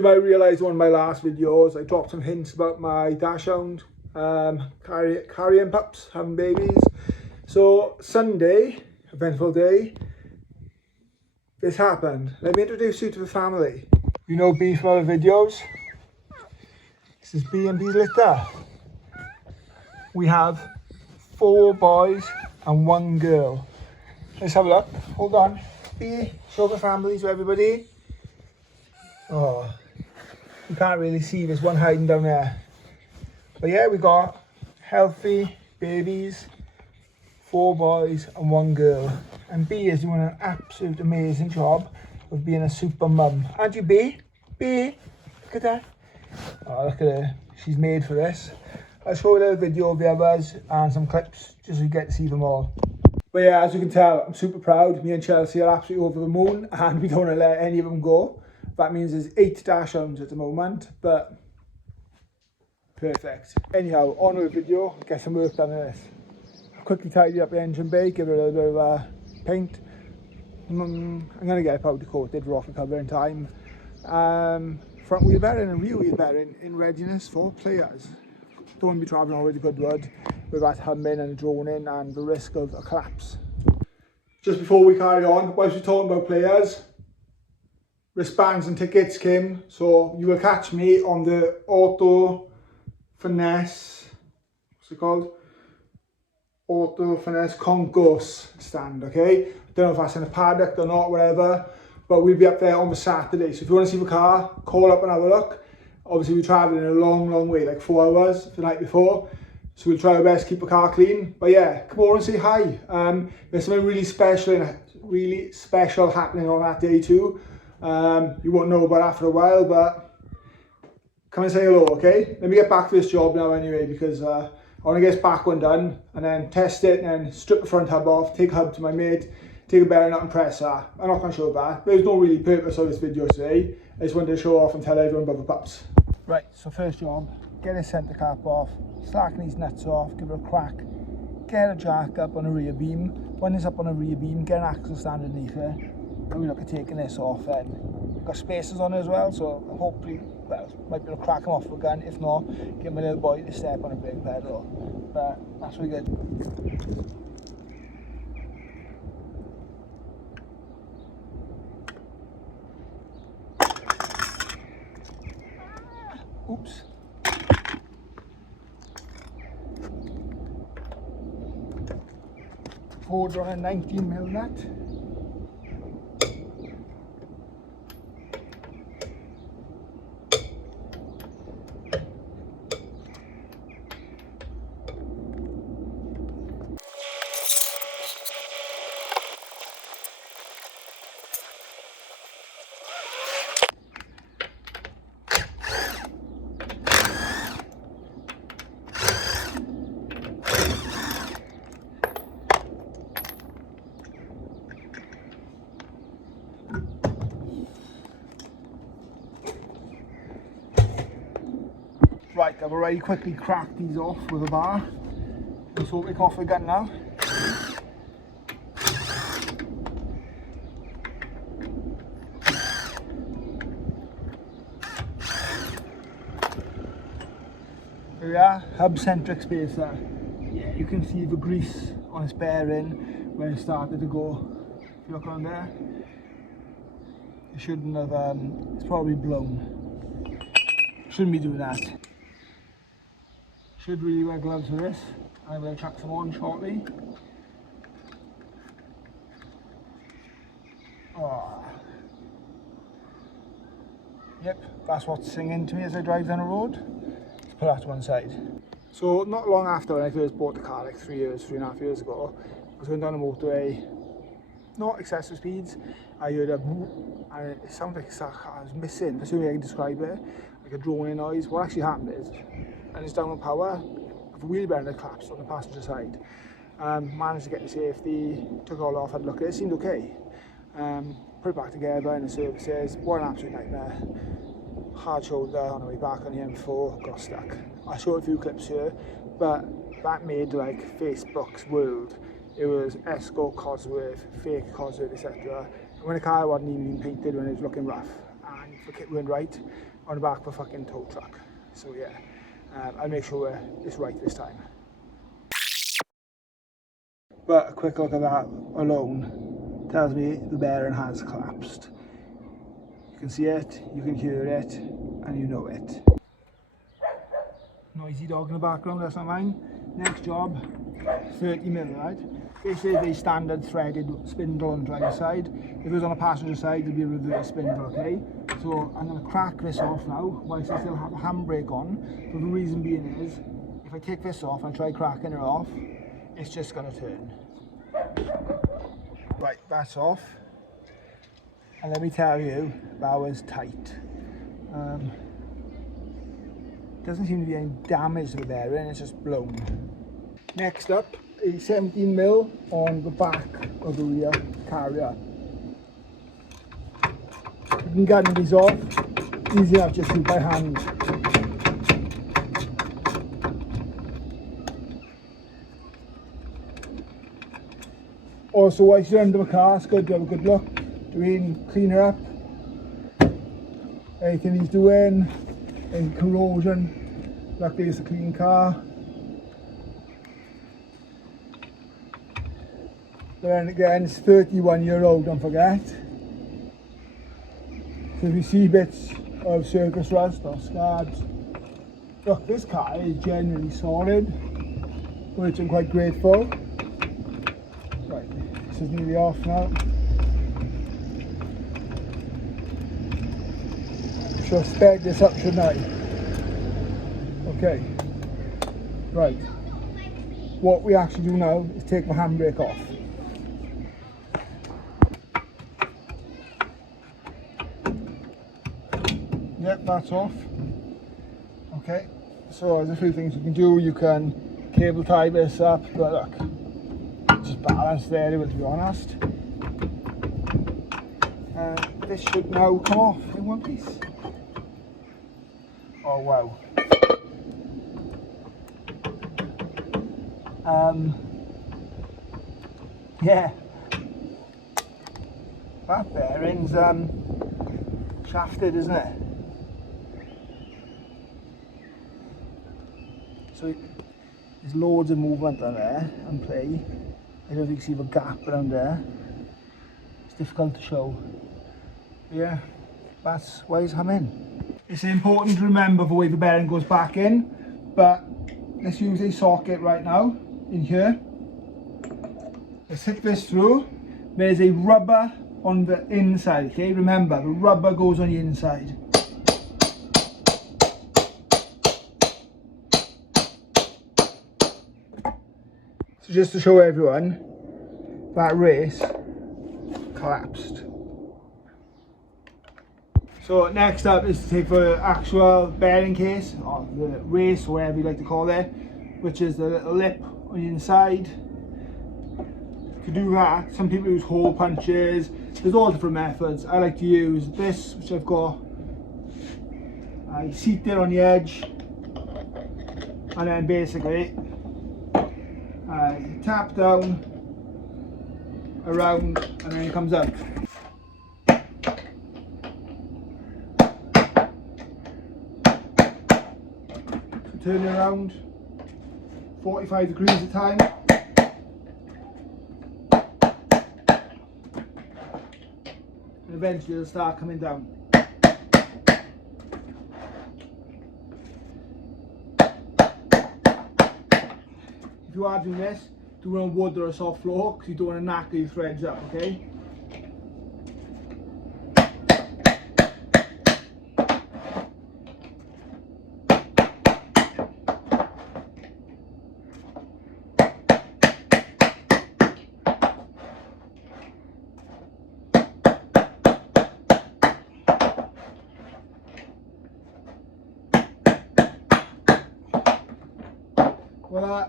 you might realise one of my last videos, I dropped some hints about my Dachshund carrying pups, having babies. So Sunday, eventful day, this happened. Let me introduce you to the family. You know Beas from other videos. This is Beas and Beas litter. We have 4 boys and 1 girl. Let's have a look. Hold on. Bea, show the family to everybody. Oh, you can't really see, there's one hiding down there. But yeah, we got healthy babies, 4 boys and 1 girl. And Bea is doing an absolute amazing job of being a super mum. Aren't you, Bea? Bea, look at that. Oh, look at her. She's made for this. I'll show you a little video of the others and some clips just so you get to see them all. But yeah, as you can tell, I'm super proud. Me and Chelsea are absolutely over the moon and we don't want to let any of them go. That means there's 8 Dachshunds at the moment, but perfect. Anyhow, on with the video, get some work done on this. I've quickly tidied up the engine bay, give it a little bit of paint. I'm going to get it powder coated, rocker cover in time. Front wheel bearing and rear wheel bearing in readiness for players. Don't want to be travelling on really good road with that humming and droning and the risk of a collapse. Just before we carry on, whilst we're talking about players, wristbands and tickets came, so you will catch me on the Auto Finesse, what's it called? Auto Finesse Concourse stand, okay? I don't know if that's in a paddock or not, whatever, but we'll be up there on the Saturday. So if you want to see the car, call up and have a look. Obviously we're travelling a long way, like 4 hours the night before. So we'll try our best to keep the car clean. But yeah, come over and say hi. There's something really special happening on that day too. You won't know about that for a while, but come and say hello, okay? Let me get back to this job now anyway, because I want to get this back one done and then test it and then strip the front hub off, take hub to my mate, take a bearing out and press that. I'm not going to show that. There's no really purpose of this video today. I just wanted to show off and tell everyone about the pups. Right, so first job, get his centre cap off, slacken these nuts off, give it a crack, get a jack up on a rear beam. When it's up on a rear beam, get an axle stand underneath it, and we look at taking this off then. Got spacers on it as well, so hopefully, well, might be able to crack them off with a gun. If not, get my little boy to step on a brake pedal. But that's really good. Oops. Forward on a 19mm nut. Right, I've already quickly cracked these off with a bar. Let's take off the gun now. Here we are, hub-centric spacer. Yeah, you can see the grease on its bearing where it started to go. If you look on there, it shouldn't have, it's probably blown. Shouldn't be doing that. Should really wear gloves for this. I'm going to chuck some on shortly. Oh. Yep, that's what's singing to me as I drive down the road. Let's put that to one side. So not long after when I first bought the car, like 3.5 years ago, I was going down the motorway, not excessive speeds. I heard and it sounded like a car was missing. That's the only way I can describe it. Like a droning noise. What actually happened is, and it's down on power, the wheel bearing had collapsed on the passenger side. Managed to get to safety, took it all off, had a look at it, seemed okay. Put it back together in the services, what an absolute nightmare. Hard shoulder on the way back on the M4, got stuck. I'll show a few clips here, but that made like Facebook's world. It was escort Cosworth, fake Cosworth, etc. And when the car wasn't even painted, when it was looking rough, and the kit weren't right, on the back of a fucking tow truck. So yeah, I'll make sure it's right this time. But a quick look at that alone tells me the bearing has collapsed. You can see it, you can hear it, and you know it. Noisy dog in the background, that's not mine. Next job, 30mm, right? This is a standard threaded spindle on the driver's side. If it was on the passenger side, it'd be a reverse spindle, okay? So I'm going to crack this off now, whilst I still have the handbrake on. But the reason being is, if I take this off and try cracking it off, it's just going to turn. Right, that's off. And let me tell you, that was tight. Doesn't seem to be any damage to the bearing, it's just blown. Next up, a 17mm on the back of the rear carrier. You can get these off, easy enough just do by hand. Also, whilst you're under the car, it's good to have a good look. Clean her up. Anything he's doing, any corrosion. Luckily it's a clean car. But then again, it's 31-year-old, don't forget. So if you see bits of surface rust or scabs, look, this car is genuinely solid, which I'm quite grateful. Right, this is nearly off now. I should have sped this up, shouldn't I? Okay, right. What we actually do now is take the handbrake off. Yep, that's off. Okay, so there's a few things you can do. You can cable tie this up, but look, just balance there, to be honest. This should now come off in one piece. Oh wow. Yeah, that bearing's shafted, isn't it? So there's loads of movement on there and play. I don't know if you can see the gap around there. It's difficult to show. But yeah, that's why it's humming. It's important to remember the way the bearing goes back in, but let's use a socket right now in here. Let's hit this through. There's a rubber on the inside, okay? Remember, the rubber goes on the inside. So just to show everyone, that race collapsed. So next up is to take the actual bearing case, or the race, or whatever you like to call it, which is the little lip on the inside. To do that, some people use hole punches. There's all different methods. I like to use this, which I've got. I seat it on the edge, and then basically I tap down around, and then it comes out. So turn it around 45 degrees at a time. And eventually it'll start coming down. If you are doing this, do it on wood or a soft floor, because you don't want to knack your threads up, okay? Voila,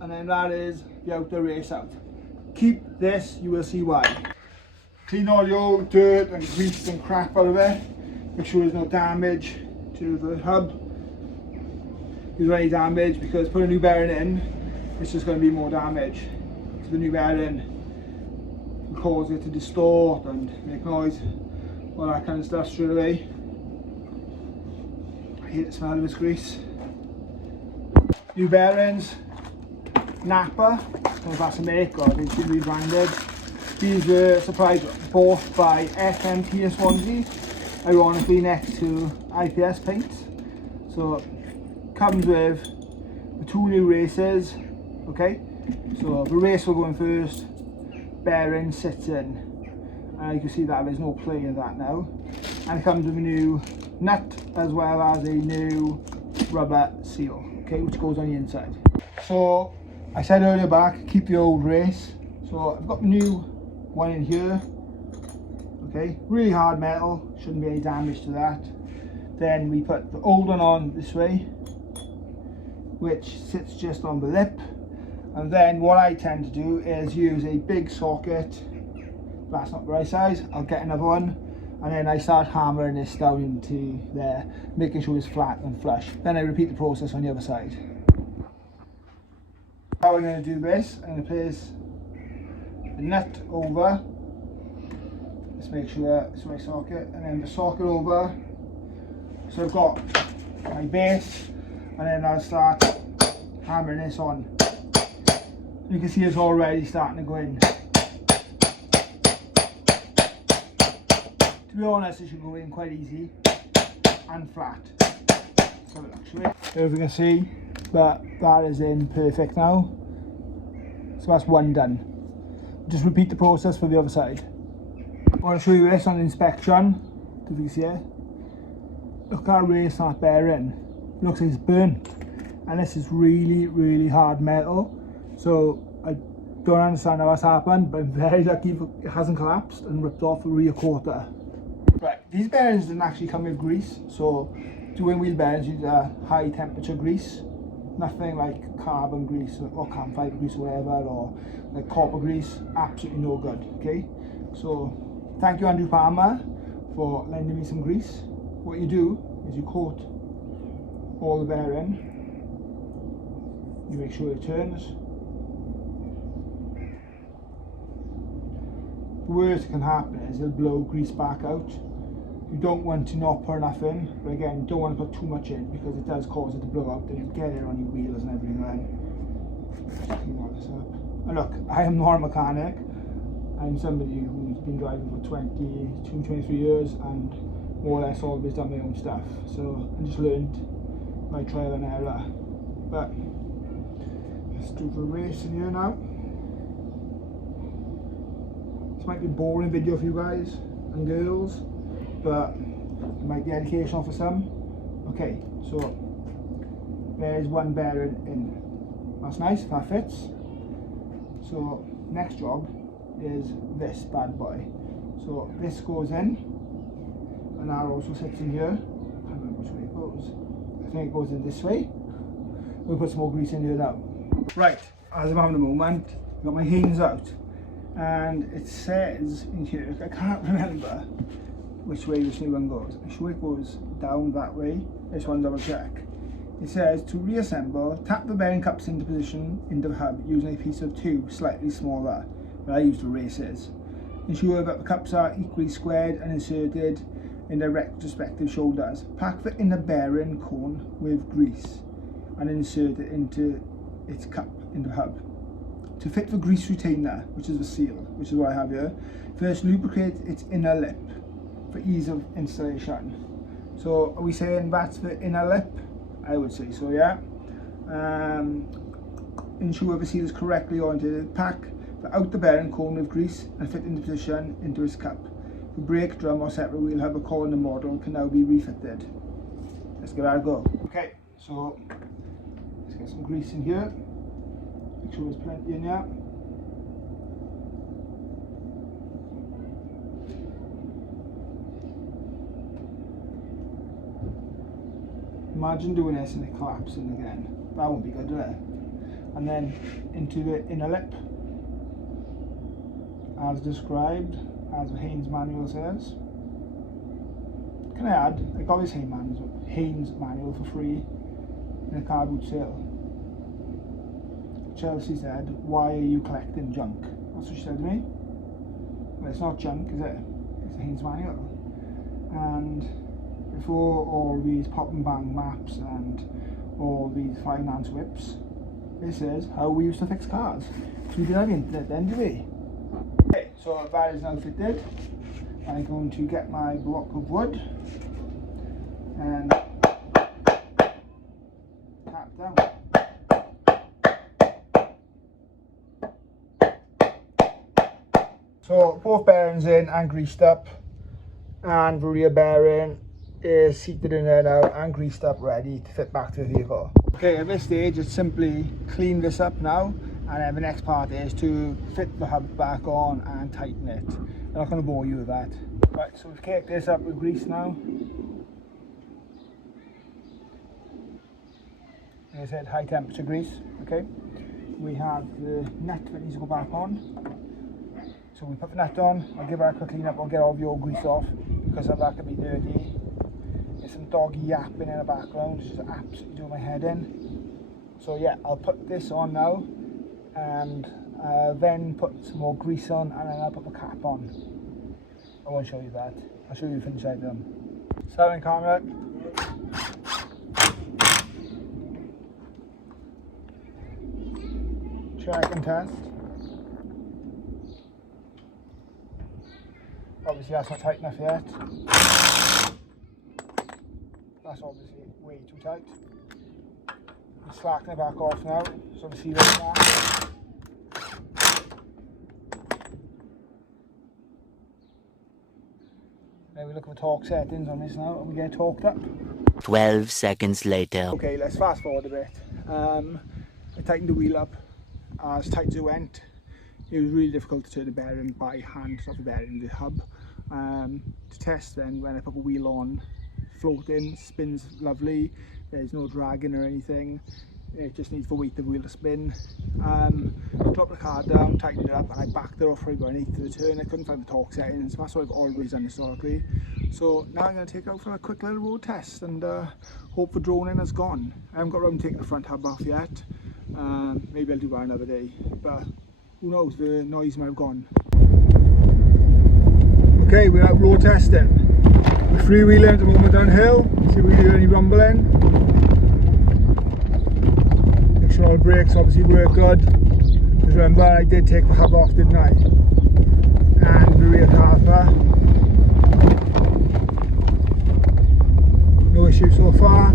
and then that is the outer race out. Keep this, you will see why. Clean all your dirt and grease and crap out of it. Make sure there's no damage to the hub. If there's any damage, because put a new bearing in, it's just going to be more damage. So the new bearing will cause it to distort and make noise, all that kind of stuff straight away. hate the smell of this grease. New bearings, Napa, I don't know if that's a make or they've been rebranded. These were supplied both by FMT in Swansea, ironically next to IPS paint. So comes with the 2 new races, okay? So the race will go in first, bearing sits in. And you can see that there's no play in that now. And it comes with a new nut as well as a new rubber seal, okay, which goes on the inside. So I said earlier back, keep the old race. So I've got the new one in here, okay, really hard metal, shouldn't be any damage to that. Then we put the old one on this way, which sits just on the lip. And then what I tend to do is use a big socket. That's not the right size, I'll get another one, and then I start hammering this down into there, making sure it's flat and flush. Then I repeat the process on the other side. How I'm going to do this, I'm going to place the nut over, let's make sure it's the right socket, and then the socket over. So I've got my base, and then I'll start hammering this on. You can see it's already starting to go in. To be honest, it should go in quite easy and flat. So actually, as you can see, that is in perfect now. So that's one done. Just repeat the process for the other side. I want to show you this on inspection. If you can see it, look how race that bearing. It looks like it's burnt, and this is really hard metal. So I don't understand how that's happened, but I'm very lucky it hasn't collapsed and ripped off the rear quarter. Right, these bearings didn't actually come with grease, so doing wheel bearings use a high temperature grease, nothing like carbon grease or carbon fibre grease or whatever, or like copper grease, absolutely no good, okay? So thank you Andrew Palmer for lending me some grease. What you do is you coat all the bearing, you make sure it turns. The worst that can happen is it'll blow grease back out. You don't want to not put enough in, but again, you don't want to put too much in because it does cause it to blow out and you get it on your wheels and everything then. Just clean all this up. And look, I am not a mechanic. I'm somebody who's been driving for 22, 23 years and more or less always done my own stuff. So I just learned by trial and error. But let's do the race in here now. This might be a boring video for you guys and girls, but it might be educational for some. Okay, so there's one bearing in. That's nice, that fits. So next job is this bad boy. So this goes in, and that also sits in here. I can't remember which way it goes. I think it goes in this way. We'll put some more grease in here now. Right, as I'm having a moment, I've got my hands out. And it says in here, I can't remember which way this new one goes. I'm sure it goes down that way. This one double check. It says to reassemble, tap the bearing cups into position into the hub using a piece of 2 slightly smaller, but I used the races. Ensure that the cups are equally squared and inserted in their respective shoulders. Pack the inner bearing cone with grease and insert it into its cup in the hub. To fit the grease retainer, which is the seal, which is what I have here, first lubricate its inner lip for ease of installation. So are we saying that's the inner lip? I would say so, yeah. Ensure the seal is correctly oriented. Pack the outer bearing cone with grease and fit into position into its cup. The brake drum or separate wheel hub according to model can now be refitted. Let's give that a go. Okay, so let's get some grease in here. Make sure there's plenty in there. Imagine doing this and it collapsing again. That won't be good, will it? And then into the inner lip, as described, as the Haynes manual says. Can I add, I got this Haynes manual for free in a car boot sale. Chelsea said, "Why are you collecting junk?" That's what she said to me. Well, it's not junk, is it? It's a Haynes manual. And before all these pop and bang maps and all these finance whips, this is how we used to fix cars. So we didn't have the internet then, did we? Okay, so that is now fitted. I'm going to get my block of wood and tap down. So both bearings in and greased up, and the rear bearing is seated in there now and greased up, ready to fit back to the vehicle. Okay, at this stage it's simply clean this up now, and then the next part is to fit the hub back on and tighten it. I'm not going to bore you with that. Right, so we've caked this up with grease now. As I said, high temperature grease. Okay, we have the nut that needs to go back on. So we put the nut on, I'll give that a quick clean up, I'll get all the old grease off because that could be dirty. There's some doggy yapping in the background, which is absolutely doing my head in. So yeah, I'll put this on now and then put some more grease on, and then I'll put the cap on. I won't show you that, I'll show you the finish item. Starting camera. Check and test. Obviously that's not tight enough yet. That's obviously way too tight. I'm slacking it back off now, so we see that. Then we look at the torque settings on this now, and we get it torqued up. 12 seconds later. Okay, let's fast forward a bit. I tightened the wheel up as tight as it went. It was really difficult to turn the bearing by hand, not the bearing, the hub. To test then, when I put the wheel on, floating, spins lovely, there's no dragging or anything, it just needs the weight of the wheel to spin. Dropped the car down, tightened it up, and I backed it off right underneath to the turn. I couldn't find the torque settings, that's what I've always done historically. So now I'm going to take it out for a quick little road test and hope the droning has gone. I haven't got around taking the front hub off yet, maybe I'll do that another day, but who knows, the noise might have gone. Okay, we're out road testing. We're freewheeling at the moment downhill, see if we hear any rumbling. Make sure all the brakes obviously work good. Because remember, I did take the hub off, didn't I? And the rear caliper. No issue so far.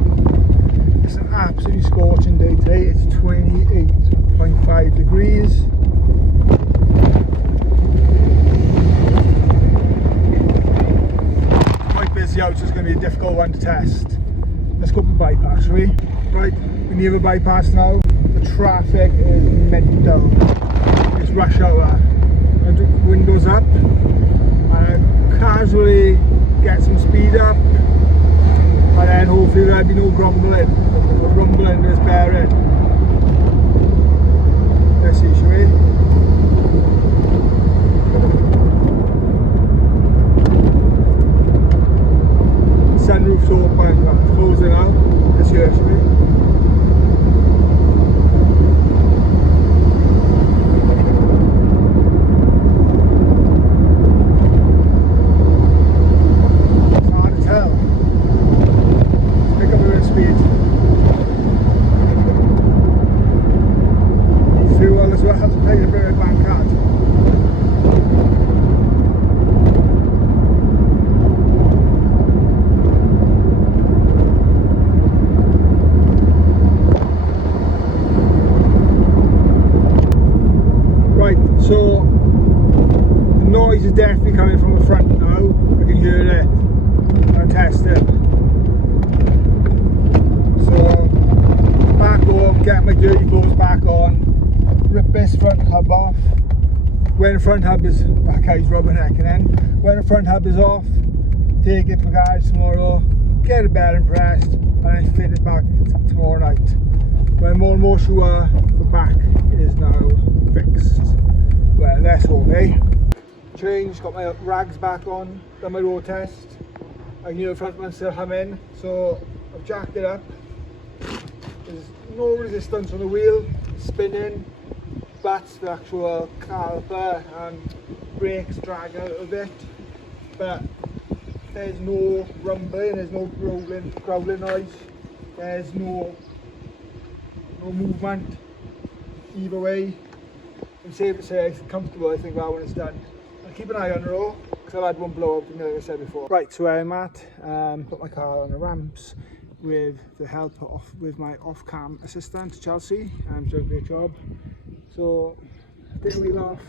It's an absolutely scorching day today. It's 28.5 degrees. The house is going to be a difficult one to test. Let's go up the bypass, shall we? Right, we're near the bypass now. The traffic is mental. It's rush hour. Windows up. Casually get some speed up, and then hopefully there'll be no grumbling. No rumbling this bearing. Let's see, shall we? Sunroof's open, it's closing out. Let's hear it, shall we? It's hard to tell. Let's pick up a bit of speed. Fuel as well, take a bit of back out. So the noise is definitely coming from the front now. I can hear it. I'm testing. So back home, get my dirty clothes back on, rip this front hub off. When the front hub is, that guy's rubbernecking in. When the front hub is off, take it to the garage tomorrow, get a bearing pressed, and then fit it back tomorrow night. But I'm almost sure the back is now fixed. Well, let's hope, eh? Changed, got my rags back on, done my road test. I knew the front one still humming, so I've jacked it up. There's no resistance on the wheel, it's spinning, but the actual caliper and brakes dragging a little bit. But there's no rumbling, there's no growling noise, there's no movement either way. I'm safe to say it's comfortable, I think, when it's done. I'll keep an eye on the road because I've had one blow up, like I said before. Right, so where I'm at, put my car on the ramps with the help with my off-cam assistant Chelsea. She's doing a great job. So take the wheel off.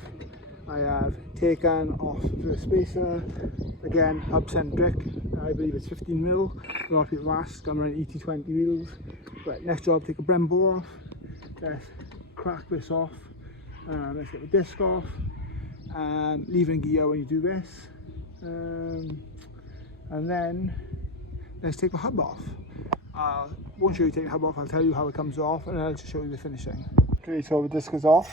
I have taken off the spacer, again hub centric, I believe it's 15mm, a lot of people ask, I'm running ET20 wheels. Right, next job, take a Brembo off, let's crack this off, let's get the disc off, leaving gear when you do this, and then let's take the hub off. I won't show you taking the hub off, I'll tell you how it comes off and I'll just show you the finishing. Okay, so the disc is off.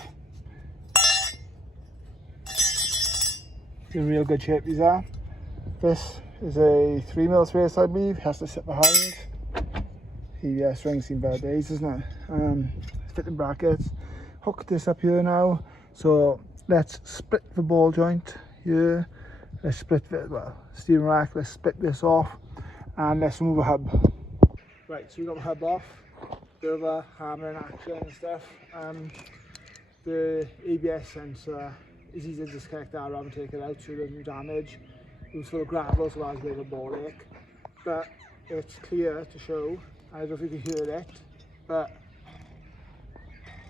In real good shape these are. This is a 3mm space, I believe, has to sit behind. The string's seen better days, isn't it? Fitting brackets. Hook this up here now. So let's split the ball joint here. Let's split the steering rack. Let's split this off and let's remove the hub. Right, so we got the hub off. Bit of a hammering action and stuff. The ABS sensor is easy to disconnect that rather than take it out so there's no damage. It was full of gravel, so that was a bit of a ball ache. But it's clear to show. I don't know if you can hear it, but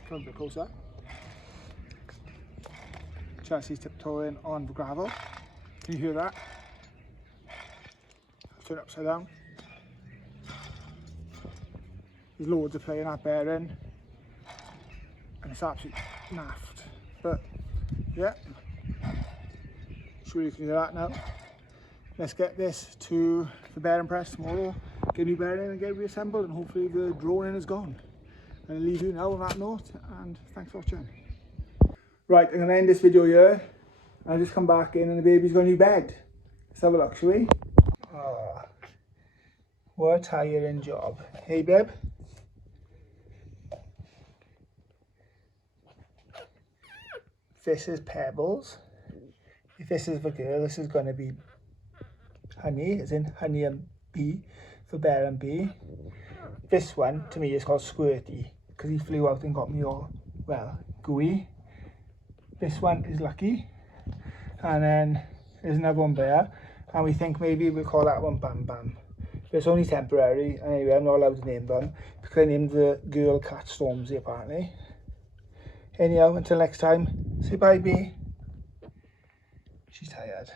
come a bit closer. Chelsea's tiptoeing on the gravel. Can you hear that? Turn it upside down. There's loads of play in that bearing, and it's absolutely naffed. But yeah, sure you can do that now. Let's get this to the bearing press tomorrow, get a new bearing and get it reassembled, and hopefully the droning is gone. And I'll leave you now on that note, and thanks for watching. Right, I'm going to end this video here. I'll just come back in and the baby's got a new bed. Let's have a look, shall we? Oh, what a tiring job. Hey babe? This is Pebbles. If this is the girl, this is going to be Honey, as in Honey and Bee, for Bear and Bee. This one, to me, is called Squirty, because he flew out and got me all, well, gooey. This one is Lucky. And then there's another one there. And we think maybe we'll call that one Bam Bam. But it's only temporary. Anyway, I'm not allowed to name them, because I named the girl cat Stormzy, apparently. Anyhow, until next time, say bye, Bee. She's tired.